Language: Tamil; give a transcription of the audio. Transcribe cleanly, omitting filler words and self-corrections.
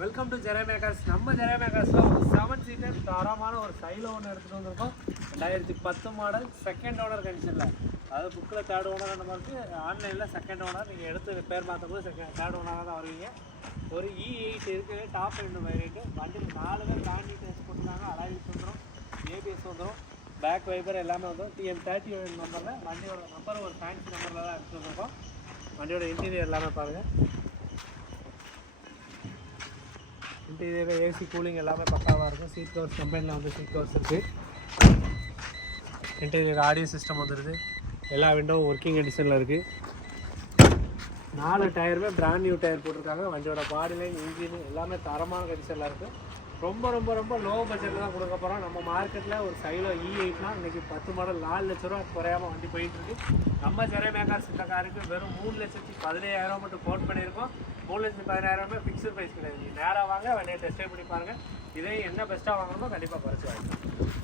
Welcome to ஜெரே makers. நம்ம ஜெரே மேக்கர்ஸில் ஒரு 7 சீட்டர் தரமான ஒரு சைலோ ஒன்று எடுத்துகிட்டு வந்திருக்கோம். 2010 மாடல், செகண்ட் ஓனர் கண்டிஷனில். அதாவது புக்கில் தேர்ட் ஓனர் அந்த மாதிரி, ஆன்லைனில் செகண்ட் ஓனர். நீங்கள் எடுத்து பேர் மாற்றும்போது தேர்ட் ஓனராக தான் வருவீங்க. ஒரு E8 இருக்குது, டாப் ரெண்டு வேரியண்ட்டு. வண்டியில் 4 பேர் பிராண்டி டெஸ்ட் போட்டுருந்தாங்க. அலாய்ஸ் வந்துடும், ஏபிஎஸ் வந்துடும், பேக் வைப்பர் எல்லாமே வந்துடும். TN30 நம்பரில் வண்டியோட நம்பர் ஒரு ஃபேன்சி நம்பரில் தான் எடுத்துகிட்டு வந்திருக்கோம். வண்டியோட இன்டீரியர் எல்லாமே பாருங்கள். இன்டீரியர் ஏசி கூலிங் எல்லாமே பக்காவாக இருக்கும். சீட் கவர்ஸ் கம்பெனியில் வந்து சீட் கவர்ஸ் இருக்குது. இன்டீரியர் ஆடியோ சிஸ்டம் வந்துடுது. எல்லா விண்டோவும் ஒர்க்கிங் கண்டிஷனில் இருக்குது. 4 டயருமே பிராண்ட் நியூ டயர் போட்டிருக்காங்க. வண்டியோட பாடி லைன், இன்ஜின் எல்லாமே தரமான கண்டிஷனில் இருக்குது. ரொம்ப ரொம்ப ரொம்ப லோ பட்ஜெட்டில் தான் கொடுக்க போகிறோம். நம்ம மார்க்கெட்டில் ஒரு சைலோ E8லாம் இன்றைக்கி 10 மாடல் 4 லட்ச ரூபா குறையாமல் வண்டி போயிட்டுருக்கு. நம்ம ஜெரே மேக்கர்ஸ் இந்த காருக்கு வெறும் 3,17,000 மட்டும் கோட் பண்ணியிருக்கோம். 3,17,000 ஃபிக்ஸ்டு ப்ரைஸ் கிடையாது. நேராக வாங்க, வண்டியை டெஸ்ட் பண்ணி பாருங்கள். இதே என்ன பெஸ்ட்டாக வாங்கணுமோ கண்டிப்பாக குறைச்சி வாங்கிக்கலாம்.